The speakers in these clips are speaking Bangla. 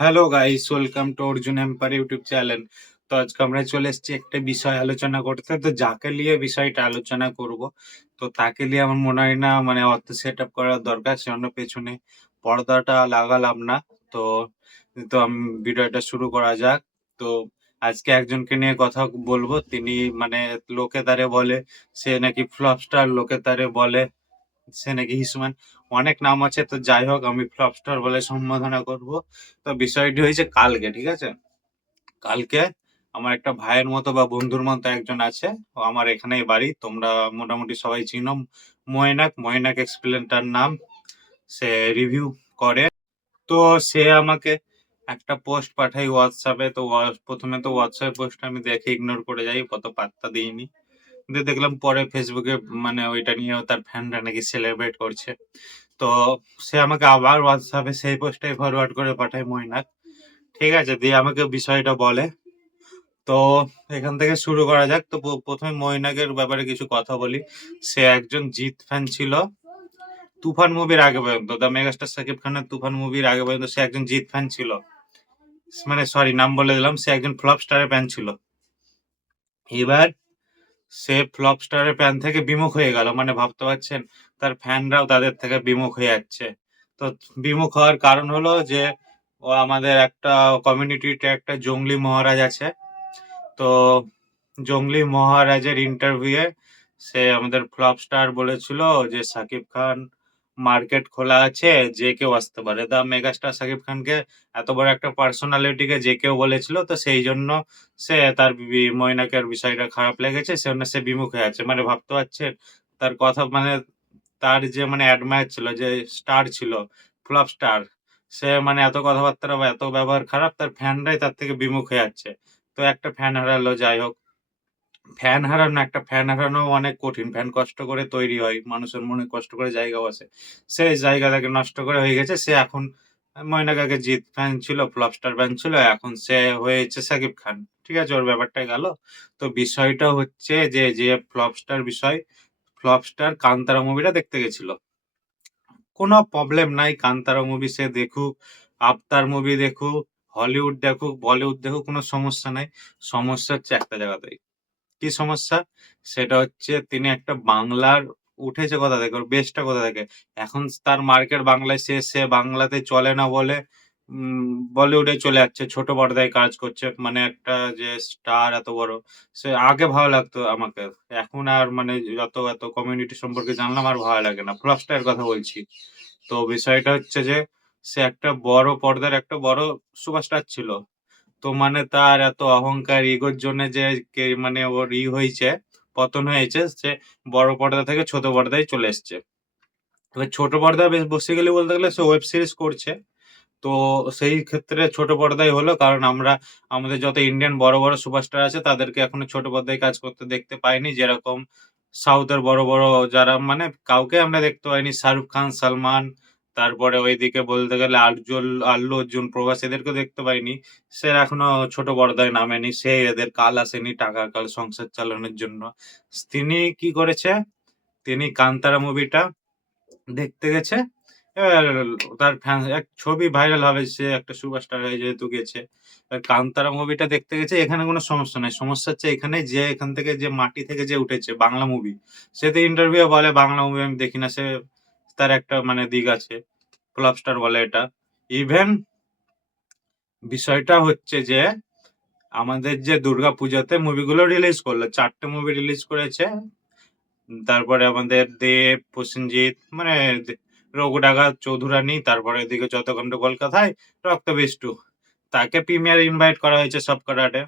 Hello guys, welcome to Arjun empire YouTube channel. তো আজকে আমরা চলে এসেছি একটা বিষয় আলোচনা করতে। তো যাকে নিয়ে বিষয়টা আলোচনা করব, তো তাকে নিয়ে আমার মনে হয় না মানে অত সেট আপ করার দরকার, সেজন্য পেছনে পর্দাটা লাগালাম না। তো তো আমি ভিডিওটা শুরু করা যাক। তো আজকে একজনকে নিয়ে কথা বলবো, তিনি মানে লোকে তারে বলে সে নাকি ফ্লপ স্টার, লোকে তারে বলে সে নাকি হিসুমান, অনেক নাম আছে। তো যাই হোক, আমি ফ্লপস্টার বলে সম্বোধনা করব। তো বিষয়টি হয়েছে কালকে, ঠিক আছে? কালকে আমার একটা ভাইয়ের মতো বা বন্ধুর মতো একজন আছে, ও আমার এখানেই বাড়ি, তোমরা মোটামুটি সবাই চিনো। ময়নাক ময়নাক এক্সপ্লেন তার নাম। সে রিভিউ করে। তো সে আমাকে একটা পোস্ট পাঠাই হোয়াটসঅ্যাপে। তো প্রথমে তো হোয়াটসঅ্যাপ পোস্ট আমি দেখে ইগনোর করে যাই, কত পাত্তা দিইনি। দিয়ে দেখলাম পরে ফেসবুকে মানে ওইটা নিয়ে তার ফ্যানরা নাকি সেলিব্রেট করছে। তো সে আমাকে আবার হোয়াটসঅ্যাপে সেই পোস্টটাই ফরওয়ার্ড করে পাঠায় ময়নাক। ঠিক আছে, দিয়ে আমাকে বিষয়টা বলে। তো এখান থেকে শুরু করা যাক। তো প্রথমে মৈনাকের ব্যাপারে কিছু কথা বলি। সে একজন জিৎ ফ্যান ছিল তুফান মুভির আগে পর্যন্ত। দ্য মেগাস্টার সাকিব খানের তুফান মুভির আগে পর্যন্ত সে একজন জিৎ ফ্যান ছিল। মানে সরি, নাম বলে দিলাম, সে একজন ফ্লপ স্টারের ফ্যান ছিল। এবার সে ফ্লপ স্টারের ফ্যান থেকে বিমুখ হয়ে গেল, মানে ভাবতে পারছেন, তার ফ্যানরাও তাদের থেকে বিমুখ হয়ে যাচ্ছে। তো বিমুখ হওয়ার কারণ হলো যে ও আমাদের একটা কমিউনিটিতে একটা জঙ্গলি মহারাজ আছে। তো জঙ্গলি মহারাজের ইন্টারভিউয়ে সে আমাদের ফ্লপ স্টার বলেছিল যে সাকিব খান মার্কেট খোলা আছে, যে কেউ আসতে পারে। দা মেগাস্টার সাকিব খানকে, এত বড় একটা পার্সোনালিটিকে যে কেউ বলেছিল, তো সেই জন্য সে তার মৈনাকের বিষয়টা খারাপ লেগেছে, সে জন্য সে বিমুখ হয়ে আছে। মানে ভাবতে পারছেন তার কথা, মানে তার যে মানে অ্যাডমায়ার ছিল, যে স্টার ছিল, ফ্লপ স্টার, সে মানে এত কথাবার্তা বা এত ব্যবহার খারাপ, তার ফ্যানরাই তার থেকে বিমুখ হয়ে যাচ্ছে। তো একটা ফ্যান হারালো, যাই হোক। ফ্যান হারানো, একটা ফ্যান হারানো অনেক কঠিন। ফ্যান কষ্ট করে তৈরি হয়, মানুষের মনে কষ্ট করে জায়গা বসে। সেই জায়গাটাকে নষ্ট করে হয়ে গেছে। সে এখন ময়নাক আগে জিৎ ফ্যান ছিল, ফ্লপস্টার ফ্যান ছিল, এখন সে হয়েছে সাকিব খান। ঠিক আছে, ওর ব্যাপারটা গেল। তো বিষয়টা হচ্ছে যে যে ফ্লপস্টার বিষয়, ফ্লপস্টার কান্তারা মুভিটা দেখতে গেছিল। কোনো প্রবলেম নাই, কান্তারা মুভি সে দেখুক, আফতার মুভি দেখুক, হলিউড দেখুক, বলিউড দেখুক, কোনো সমস্যা নাই। সমস্যা হচ্ছে একটা জায়গাতেই। কি সমস্যা? সেটা হচ্ছে তিনি একটা বাংলার উঠেছে কোথা থেকে, ওর বেসটা কোথা থেকে। এখন তার মার্কেট বাংলায়, সে বাংলাতে চলে না বলে বলিউডে চলে যাচ্ছে, ছোট পর্দায় কাজ করছে। মানে একটা যে স্টার এত বড়, সে আগে ভালো লাগতো আমাকে, এখন আর মানে যত এত কমিউনিটি সম্পর্কে জানলাম আর ভালো লাগে না। ফ্লপস্টার কথা বলছি। তো বিষয়টা হচ্ছে যে সে একটা বড় পর্দার একটা বড় সুপারস্টার ছিল। তো মানে তার এত অহংকার, ইগোর জন্য যে মানে ওর হয়েছে, পতন হয়েছে। সে বড় পর্দা থেকে ছোট পর্দায় চলে এসছে। এবার ছোট পর্দায় বেশ বসে গেলে বলতে গেলে সে ওয়েব সিরিজ করছে। তো সেই ক্ষেত্রে ছোট পর্দায় হলো, কারণ আমরা আমাদের যত ইন্ডিয়ান বড় বড় সুপারস্টার আছে তাদেরকে এখনো ছোট পর্দায় কাজ করতে দেখতে পাইনি। যেরকম সাউথের বড় বড় যারা, মানে কাউকে আমরা দেখতে পাইনি। শাহরুখ খান, সালমান, তারপরে ওইদিকে বলতে গেলে আল্লু অর্জুন, প্রভাস, এদেরকে দেখতে পাইনি। সে এখনো ছোট পর্দায় নামেনি, সে এদের কাল আসেনি টাকার কাল সংসার চালানোর জন্য। তিনি কি করেছে, তিনি কান্তারা মুভিটা দেখতে গেছে। এবার তার ফ্যান এক ছবি ভাইরাল হবে, সে একটা সুপারস্টার হয়ে যেহেতু গেছে। এবার কান্তারা মুভিটা দেখতে গেছে, এখানে কোনো সমস্যা নাই। সমস্যা হচ্ছে এখানে যে এখান থেকে যে মাটি থেকে যে উঠেছে বাংলা মুভি, সে তো ইন্টারভিউ বলে বাংলা মুভি আমি দেখি না। সে তার একটা মানে দিক আছে, ফ্লপস্টার বলে এটা। ইভেন বিষয়টা হচ্ছে যে আমাদের যে দুর্গাপূজাতে মুভিগুলো রিলিজ করলো, 4টে মুভি রিলিজ করেছে। তারপরে আমাদের দেব, প্রসেনজিৎ, মানে রঘু ডাকাত, চৌধুরানী, তারপরে এদিকে যতকাণ্ড কলকাতায়, রক্ত বিষ্টু, তাকে প্রিমিয়ার ইনভাইট করা হয়েছে সব কটাতে।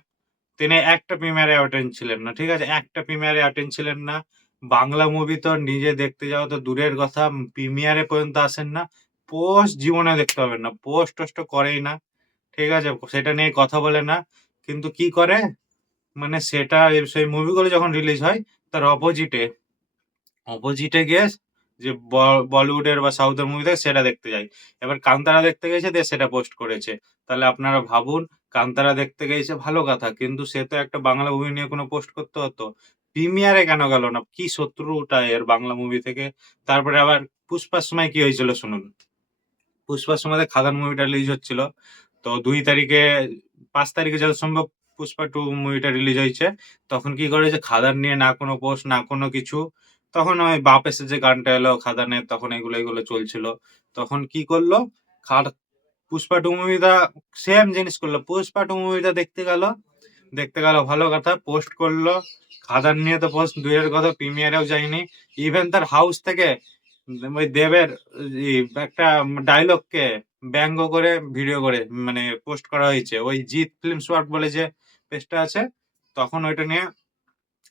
তিনি একটা প্রিমিয়ারে অ্যাটেন্ড ছিলেন না, ঠিক আছে, একটা প্রিমিয়ারে অ্যাটেন্ড ছিলেন না। বাংলা মুভি তো নিজে দেখতে যাওয়া তো দূরের কথা, প্রিমিয়ারে পর্যন্ত আসেন না। পোস্ট জীবনে দেখতে পাবেন না, পোস্ট টোস্ট করেই না। ঠিক আছে, সেটা নিয়ে কথা বলে না। কিন্তু কি করে, মানে সেটা সেই মুভিগুলো যখন রিলিজ হয় তার অপোজিটে অপোজিটে গিয়ে যে বলিউডের বা সাউথের মুভি থাকে সেটা দেখতে যাই। এবার কান্তারা দেখতে গেছে, দিয়ে সেটা পোস্ট করেছে। তাহলে আপনারা ভাবুন, কান্তারা দেখতে গেছে ভালো কথা, কিন্তু সে তো একটা বাংলা মুভি নিয়ে কোনো পোস্ট করতে হতো। প্রিমিয়ারে কেন গেল না? কি শত্রুটা এর বাংলা মুভি থেকে? তারপরে আবার পুষ্পার সময় কি হয়েছিল শুনুন। পুষ্পার সময় খাদান মুভিটা রিলিজ হচ্ছিল। তো 2 তারিখে 5 তারিখে যত সম্ভব পুষ্পা 2 মুভিটা রিলিজ হয়েছে। তখন কি করেছে, খাদান নিয়ে না কোনো পোস্ট না কোনো কিছু। তখন ওই বাপ এসে যে গানটা এলো খাদানের, তখন এগুলো চলছিল। তখন কি করলো, পুষ্পা 2 মুভিটা সেম জিনিস করলো। পুষ্পা 2 মুভিটা দেখতে গেল ভালো কথা, পোস্ট করলো। খাদান নিয়ে তো পোস্ট দূরের কথা, প্রিমিয়ারেও যায়নি। ইভেন তার হাউস থেকে ওই দেবের একটা ডায়লগকে ব্যঙ্গ করে ভিডিও করে মানে পোস্ট করা হয়েছে। ওই জিৎ ফিল্মস ওয়ার্ক বলে যে পেজটা আছে, তখন ওইটা নিয়ে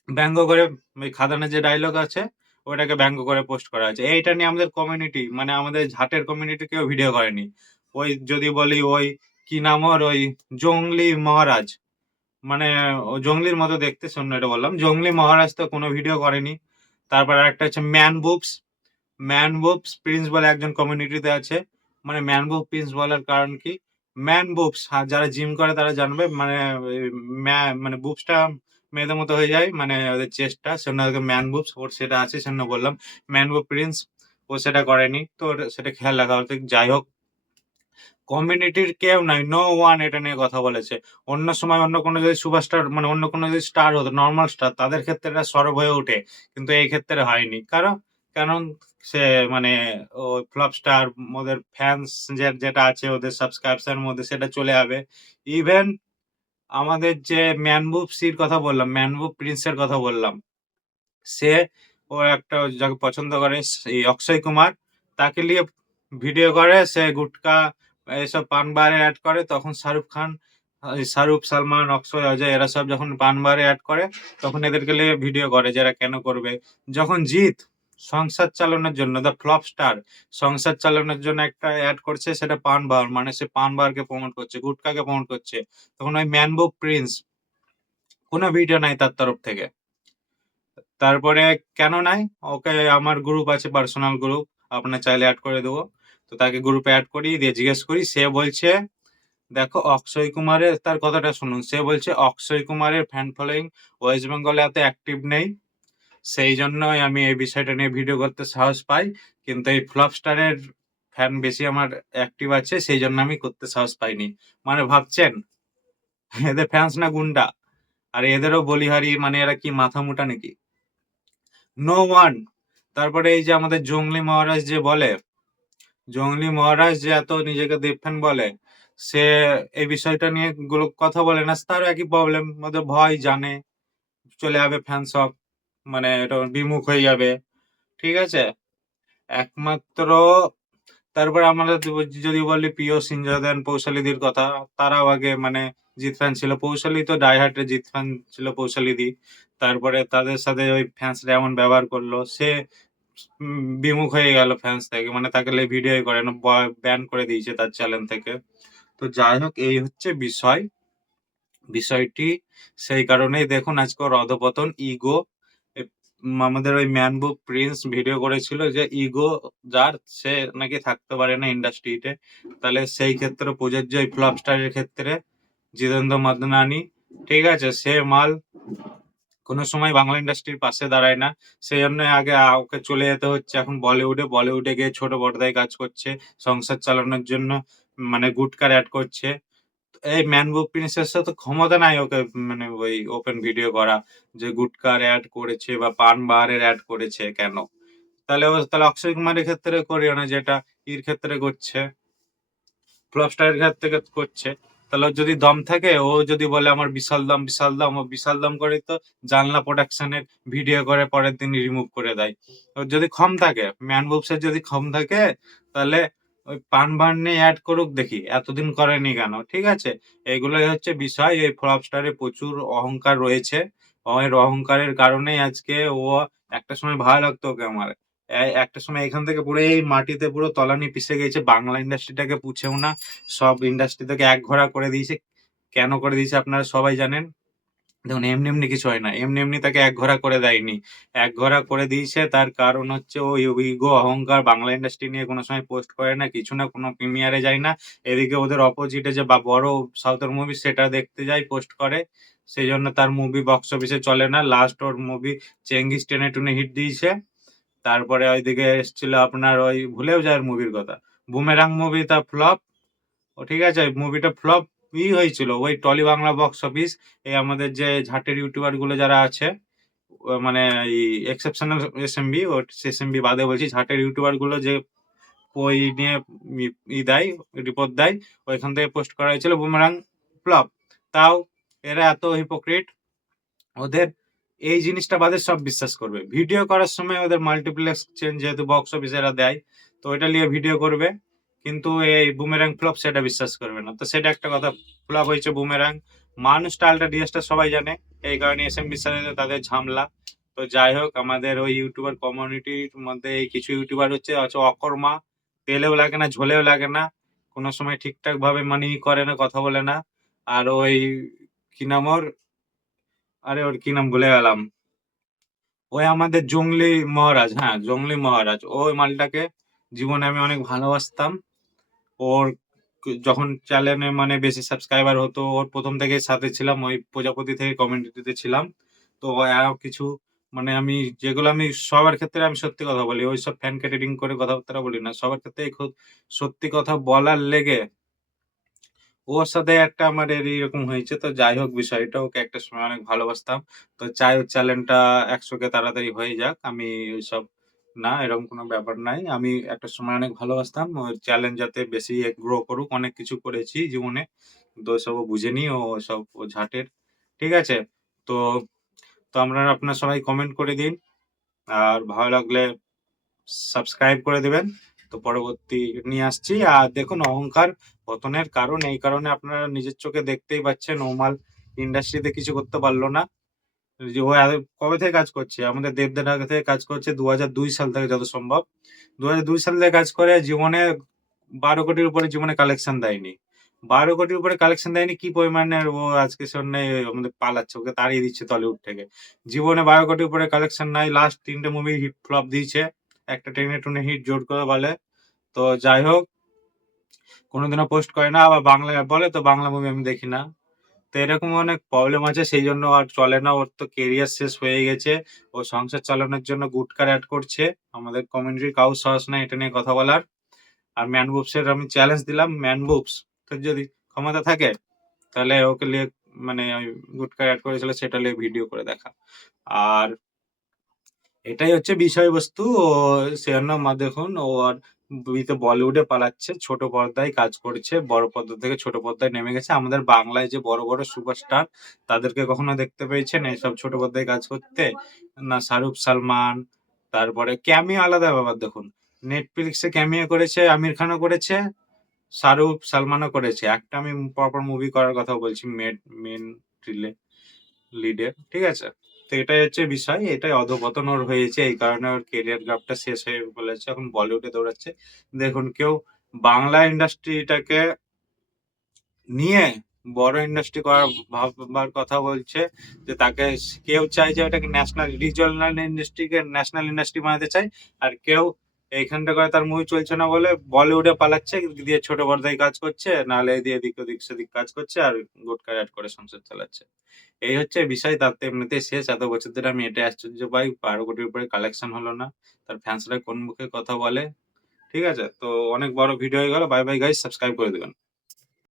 ব্যঙ্গ করে ওই খাদানের যে ডায়লগ আছে ওইটাকে ব্যঙ্গ করে পোস্ট করা আছে। এইটা নিয়ে আমাদের কমিউনিটি মানে আমাদের ঝাটের কমিউনিটি কেউ ভিডিও করেনি। ওই যদি বলি ওই কি নাম ওর, ওই জংলি মহারাজ, মানে ও জংলির মতো দেখতে, শূন্য এটা বললাম, জংলি মহারাজ তো কোনো ভিডিও করেনি। তারপর আরেকটা হচ্ছে ম্যান বুবস প্রিন্স বলে একজন কমিউনিটিতে আছে। মানে ম্যান বুব প্রিন্স বলার কারণ কি, ম্যান বুবস যারা জিম করে তারা জানবে, মানে মানে বুবসটা মেয়েদের মতো হয়ে যায়, মানে ওদের চেস্টটা, সেজন্য ম্যান বুবস ওর সেটা আছে, সেজন্য বললাম। ম্যান বুব প্রিন্স ও সেটা করেনি, তো সেটা খেয়াল রাখা উচিত। যাই হোক, কমিউনিটির কেউ নাই, নো ওয়ান এটা নিয়ে কথা বলেছে। অন্য সময় অন্য কোনো যদি সুপারস্টার মানে অন্য কোনো যদি স্টার হতো, নর্মাল স্টার, তাদের ক্ষেত্রে এটা সরব হয়ে ওঠে, কিন্তু এই ক্ষেত্রে হয়নি। কারণ সে মানে ও ফ্লপ স্টার, ওদের ফ্যান্স যেটা আছে ওদের সাবস্ক্রাইবশন মধ্যে সেটা চলে যাবে। ইভেন আমাদের যে ম্যানবুব সির কথা বললাম, ম্যানবুব প্রিন্সের কথা বললাম, সে ও একটা যাকে পছন্দ করে এই অক্ষয় কুমার, তাকে নিয়ে ভিডিও করে, সে গুটকা এসব পান বারে অ্যাড করে। তখন শাহরুখ খান, শাহরুখ, সালমান, অক্ষয়, অজয় এরা সব যখন পান বারে অ্যাড করে, তখন এদেরকে নিয়ে ভিডিও করে যে এরা কেন করবে। যখন জিৎ সংসার চালানোর জন্য, দ্য ফ্লপ স্টার, সংসার চালানোর জন্য একটা অ্যাড করছে, সেটা পান বার, মানে সে পান বারকে প্রমোট করছে, গুটকাকে প্রমোট করছে, তখন ওই ম্যানবুব প্রিন্স কোনো ভিডিও নাই তার তরফ থেকে। তারপরে কেন নাই, ওকে আমার গ্রুপ আছে, পার্সোনাল গ্রুপ, আপনার চাইলে অ্যাড করে দেবো। তো তাকে গ্রুপে অ্যাড করি, দিয়ে জিজ্ঞেস করি, সে বলছে দেখো অক্ষয় কুমারের, তার কথাটা শুনুন, সে বলছে অক্ষয় কুমারের ফ্যান ফলোয়িং ওয়েস্ট বেঙ্গলে এত অ্যাক্টিভ নেই, সেই জন্যই আমি এই বিষয়টা নিয়ে ভিডিও করতে সাহস পাই। কিন্তু এই ফ্লপ স্টারের ফ্যান বেশি আমার অ্যাক্টিভ আছে, সেই জন্য আমি করতে সাহস পাইনি। মানে ভাবছেন এদের ফ্যান্স না গুন্ডা, আর এদেরও বলিহারি, মানে এরা কি মাথা মোটা নাকি? No one. তারপরে এই যে আমাদের জংলি মহারাজ যে এত নিজেকে দেবফ্যান বলে, সে এই বিষয়টা নিয়ে গুলো কথা বলে না, তারও একই প্রবলেম, ওদের ভয়, জানে চলে যাবে ফ্যান সব, মানে এটা বিমুখ হয়ে যাবে। ঠিক আছে, একমাত্র তারপরে আমাদের যদি বলি প্রিয় সিঞ্জয় পৌশালিদির কথা, তারাও আগে মানে জিৎ ফ্যান ছিল, পৌশালি তো ডাইহার্টে জিৎ ফ্যান ছিল পৌশালিদি। তারপরে তাদের সাথে ওই ফ্যান্সরা এমন ব্যবহার করলো, সে বিমুখ হয়ে গেল ফ্যান্স থেকে, মানে তাকে ভিডিও করে না, ব্যান করে দিয়েছে তার চ্যানেল থেকে। তো যাই হোক, এই হচ্ছে বিষয়টি। সেই কারণেই দেখুন আজকে ওর অধপতন, ইগো। আমাদের ওই ম্যানবুক প্রিন্স ভিডিও করেছিল যে ইগো যার, সে নাকি থাকতে পারে না ইন্ডাস্ট্রিতে। তাহলে সেই ক্ষেত্রে প্রযোজ্য এই ফ্লপ স্টারের ক্ষেত্রে জিতেন্দ্র মাদনানি, ঠিক আছে, সে মাল কোনো সময় বাংলা ইন্ডাস্ট্রির পাশে দাঁড়ায় না, সেই জন্য আগে ওকে চলে যেতে হচ্ছে এখন বলিউডে গিয়ে ছোট পর্দায় কাজ করছে সংসার চালানোর জন্য, মানে গুটকার অ্যাড করছে। এই ম্যানবুক প্রিন্সেস তো ক্ষমতা নাই ওকে মানে ওই ওপেন ভিডিও করা, যে গুটকার অ্যাড করেছে বা পান বারের অ্যাড করেছে কেন? তাহলে অক্ষয় কুমারের ক্ষেত্রে করিও না, যেটা ইর ক্ষেত্রে করছে, ফ্লপ স্টারের ক্ষেত্রে করছে। তাহলে ওর যদি দম থাকে, ও যদি বলে আমার বিশাল দাম, ও বিশাল দাম করে তো জানলা প্রোডাকশনের ভিডিও করে পরের দিন রিমুভ করে দেয়। ওর যদি ক্ষম থাকে, ম্যান বুবসের যদি ক্ষম থাকে, তাহলে ওই পান বার নিয়ে অ্যাড করুক দেখি, এতদিন করেনি কেন? ঠিক আছে, এগুলোই হচ্ছে বিষয়। এই ফ্লপ স্টারে প্রচুর অহংকার রয়েছে, ওর অহংকারের কারণেই আজকে ও, একটা সময় ভালো লাগতো ওকে আমার, একটা সময় এখান থেকে পুরো এই মাটিতে পুরো তলানি পিষে গেছে, বাংলা ইন্ডাস্ট্রিটাকে পুছেও না, সব ইন্ডাস্ট্রি থেকে একঘরা করে দিয়েছে। কেন করে দিয়েছে আপনারা সবাই জানেন। দেখুন, এমনি এমনি কিছু হয় না, এমনি এমনি তাকে একঘরা করে দেয়নি, একঘরা করে দিয়েছে তার কারণ হচ্ছে ওই ইগো, অহংকার। বাংলা ইন্ডাস্ট্রি নিয়ে কোনো সময় পোস্ট করে না, কিছু না, কোনো প্রিমিয়ারে যায় না। এদিকে ওদের অপোজিটে যে বা বড় সাউথের মুভি সেটা দেখতে যায়, পোস্ট করে, সেই জন্য তার মুভি বক্স অফিসে চলে না। লাস্ট ওর মুভি চেঙ্গিস টেনে টুনে হিট দিয়েছে। তারপরে ওইদিকে এসেছিল আপনার ওই ভুলেও যায় মুভির কথা, বুমেরাং মুভিটা ফ্লপ। ও ঠিক আছে, মুভিটা ফ্লপ হয়েছিল ওই টলি বাংলা বক্স অফিস। এই আমাদের যে ঝাটের ইউটিউবার গুলো যারা আছে, মানে এই এক্সেপশনাল এসএমবি ও এসএমবি বাদে বলছি, ঝাটের ইউটিউবার গুলো যে ওই নিয়ে দেয়, রিপোর্ট দেয়, ওইখান থেকে পোস্ট করা হয়েছিল বুমেরাং ফ্লপ। তাও এরা এত হিপোক্রিট, ওদের এই জিনিসটা বাদে সব বিশ্বাস করবে। ভিডিও করার সময় ওদের মাল্টিপ্লেক্স চেঞ্জ যেহেতু বক্স অফিস এরা দেয়, তো ওইটা নিয়ে ভিডিও করবে, কিন্তু এই বুমেরাং ফ্লপ সেটা বিশ্বাস করবে না। তো সেটা একটা কথা, ফ্লপ হয়েছে বুমেরাং। মানুষ টালটা ডিএসটা সবাই জানে, এই কারণে এসএমবির সাথে তাদের ঝামেলা। তো যাই হোক, আমাদের ওই ইউটিউবার কমিউনিটির মধ্যে এই কিছু ইউটিউবার হচ্ছে অকর্মা, তেলেও লাগে না ঝোলেও লাগে না, কোনো সময় ঠিকঠাক ভাবে মানে করে না, কথা বলে না। আর ওই কি নাম ওর, আরে ওর কি নাম ভুলে গেলাম, ওই আমাদের জংলি মহারাজ, হ্যাঁ জংলি মহারাজ, ওই মালটাকে জীবনে আমি অনেক ভালোবাসতাম। ওর যখন চ্যানেলে মানে বেশি সাবস্ক্রাইবার হতো, ওর প্রথম থেকে সাথে ছিলাম, ওই প্রজাপতি থেকে কমিউনিটিতে ছিলাম। তো কিছু মানে আমি যেগুলো আমি সবার ক্ষেত্রে আমি সত্যি কথা বলি, ওই সব ফ্যান ক্যাটারিং করে কথাবার্তা বলি না, সবার ক্ষেত্রে খুব সত্যি কথা বলার লেগে ওর সাথে একটা আমার এইরকম হয়েছে। তো যাই হোক, বিষয়টা ওকে একটা সময় অনেক ভালোবাসতাম। তো চাই ওর চ্যানেলটা 100K তাড়াতাড়ি হয়ে যাক, আমি ওইসব না, এরকম কোনো ব্যাপার নাই। আমি একটা সময় অনেক ভালোবাসতাম ওর চ্যানেল, যাতে বেশি গ্রো করুক। অনেক কিছু করেছি জীবনে, তো ওসব ও বুঝেনি, ও সব ও ঝাঁটের। ঠিক আছে, তো তো আপনারা সবাই কমেন্ট করে দিন, আর ভালো লাগলে সাবস্ক্রাইব করে দিবেন। তো পরবর্তী নিয়ে আসছি। আর দেখুন, অহংকার পতনের কারণ এই কারণে আপনারা নিজের চোখে দেখতেই পাচ্ছেন, ওমাল ইন্ডাস্ট্রিতে কিছু করতে পারলো না। যে ও কবে থেকে কাজ করছে, আমাদের দেবদার আগে থেকে কাজ করছে, 2002 সাল থেকে যত সম্ভব। 2002 সাল থেকে কাজ করে, জীবনে 12 কোটির উপরে জীবনে কালেকশন দেয়নি। 12 কোটির উপরে কালেকশন দেয়নি, কি পরিমাণে ও আজকে সামনে আমাদের পালাচ্ছে, ওকে তাড়িয়ে দিচ্ছে টলিউড থেকে। জীবনে 12 কোটির উপরে কালেকশন নাই, লাস্ট 3টে মুভি হিট ফ্লপ দিয়েছে, একটা টেনে টুনে হিট জোর করে বলে। তো যাই হোক, কোনোদিনও পোস্ট করে না, আবার বাংলা বলে তো বাংলা মুভি আমি দেখি না। তো এরকম অনেক প্রবলেম আছে, সেই জন্য আর চলে না, ওর তো কেরিয়ার শেষ হয়ে গেছে। ও সংসার চালানোর জন্য গুটকার অ্যাড করছে, আমাদের কমিউনিটির কাউ সাহস নাই এটা নিয়ে কথা বলার। আর ম্যান বুবসের আমি চ্যালেঞ্জ দিলাম, ম্যান বুবস তোর যদি ক্ষমতা থাকে, তাহলে ওকে নিয়ে মানে ওই গুটকার অ্যাড করেছিল সেটা নিয়ে ভিডিও করে দেখা। আর এটাই হচ্ছে বিষয়বস্তু। ও সে জন্য দেখুন, ও আর বলিউডে পালাচ্ছে, ছোট পর্দায় কাজ করছে, বড় পর্দা থেকে ছোট পর্দায় নেমে গেছে। আমাদের বাংলায় যে বড় বড় সুপারস্টার, তাদেরকে কখনো দেখতে পেয়েছেন এইসব ছোট পর্দায় কাজ করতে? না, শাহরুখ, সালমান, তারপরে ক্যামিও আলাদা ব্যাপার। দেখুন, নেটফ্লিক্সে ক্যামিও করেছে, আমির খানও করেছে, শাহরুখ সালমানও করেছে। একটা আমি প্রপার মুভি করার কথা বলছি, মেন লিডের, ঠিক আছে? তো এটাই হচ্ছে বিষয়, এটাই অধপতন ওর হয়েছে, এই কারণে ওর কেরিয়ার গ্রাফটা শেষ হয়ে বলেছে, এখন বলিউডে দৌড়াচ্ছে। দেখুন, কেউ বাংলা ইন্ডাস্ট্রিটাকে নিয়ে বড় ইন্ডাস্ট্রি করার ভাববার কথা বলছে, যে তাকে কেউ চায় যে এটাকে ন্যাশনাল রিজিওনাল ইন্ডাস্ট্রিকে ন্যাশনাল ইন্ডাস্ট্রি বানাতে চায়। আর কেউ এইখানটা করে তার মুভি চলছে না বলে বলিউডে পালাচ্ছে, দিয়ে ছোট পর্দায় কাজ করছে, নাহলে দিয়ে এদিক ওদিক সেদিক কাজ করছে, আর গুটকা অ্যাড করে সংসার চালাচ্ছে। এই হচ্ছে বিষয়, তার তো এমনিতেই শেষ। এত বছর ধরে আমি এটাই আশ্চর্য পাই, 12 কোটির উপরে কালেকশন হলো না, তার ফ্যান্সরা কোন মুখে কথা বলে। ঠিক আছে, তো অনেক বড় ভিডিও হয়ে গেল, বাই বাই গাইস, সাবস্ক্রাইব করে দেবেন।